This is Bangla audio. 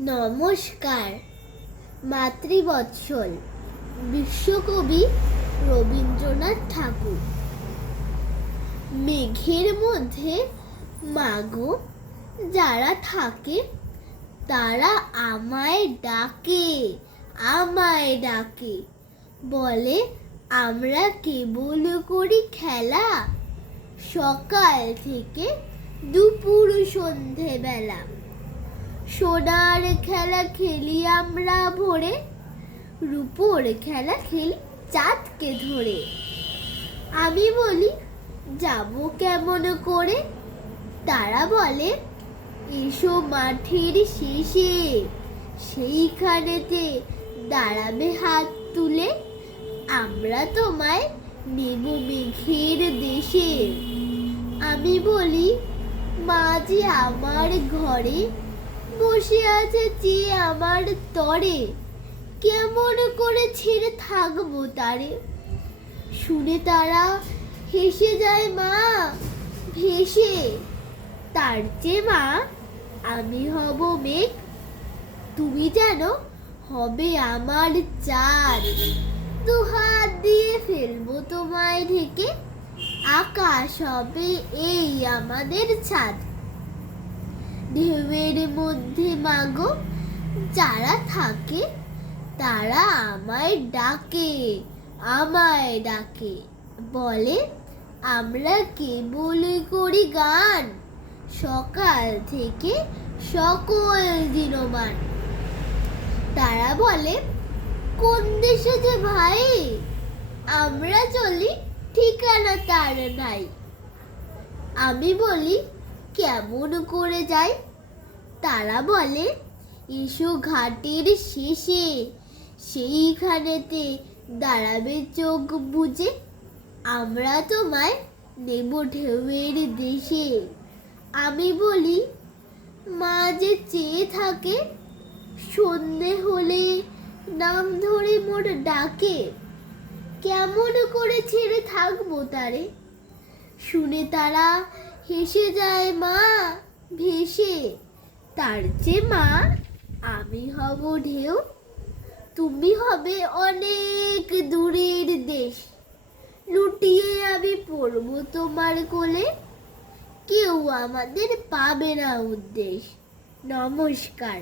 নমস্কার। মাতৃবৎসল বিশ্বকবি রবীন্দ্রনাথ ঠাকুর। মেঘের মধ্যে মাগো যারা থাকে তারা আমায় ডাকে, আমায় ডাকে। বলে আমরা কেবল করি খেলা, সকাল থেকে দুপুর সন্ধে বেলা। সোনার খেলা খেলি আমরা ভোরে, রূপোর খেলা খেলি চাঁদকে ধরে। আমি বলি যাব কেমন করে, তারা বলে এসো মাঠের শেষে, সেইখানেতে দাঁড়াবে হাত তুলে। আমরা তোমায় নেব মেঘের দেশে। আমি বলি মা যে আমার ঘরে বসে আছে চেয়ে আমার তরে, কেমন করে ছেড়ে থাকবো তারে। শুনে তারা হেসে যায় মা ভেসে। তার চেয়ে মা আমি হব মেঘ, তুমি যেন হবে আমার চাঁদ। দুহাত দিয়ে ফেলবো তোমায় ঢেকে, আকাশ হবে এই আমাদের ছাদ। ঢেউয়ের মধ্যে মাগো যারা থাকে তারা আমায় ডাকে, আমায় ডাকে। বলে আমরা কেবল করি গান, সকাল থেকে সকল দিনমান। তারা বলে কোন দেশে যে ভাই, আমরা চলি ঠিকানা তার নাই। আমি বলি কেমন করে যাই, তারা বলে এসো ঘাটের শেষে, সেইখানেতে দাঁড়াবে চোখ বুজে। আমরা তোমায় নেব ঢেউয়ের দেশে। আমি বলি মা যে চেয়ে থাকে, সন্ধে হলে নাম ধরে মোর ডাকে, কেমন করে ছেড়ে থাকবো তারে। শুনে তারা হেসে যায় মা ভেসে। তার চেয়ে মা আমি হব ঢেউ, তুমি হবে অনেক দূরের দেশ। লুটিয়ে আমি পড়ব তোমার কোলে, কেউ আমাদের পাবে না উদ্দেশ। নমস্কার।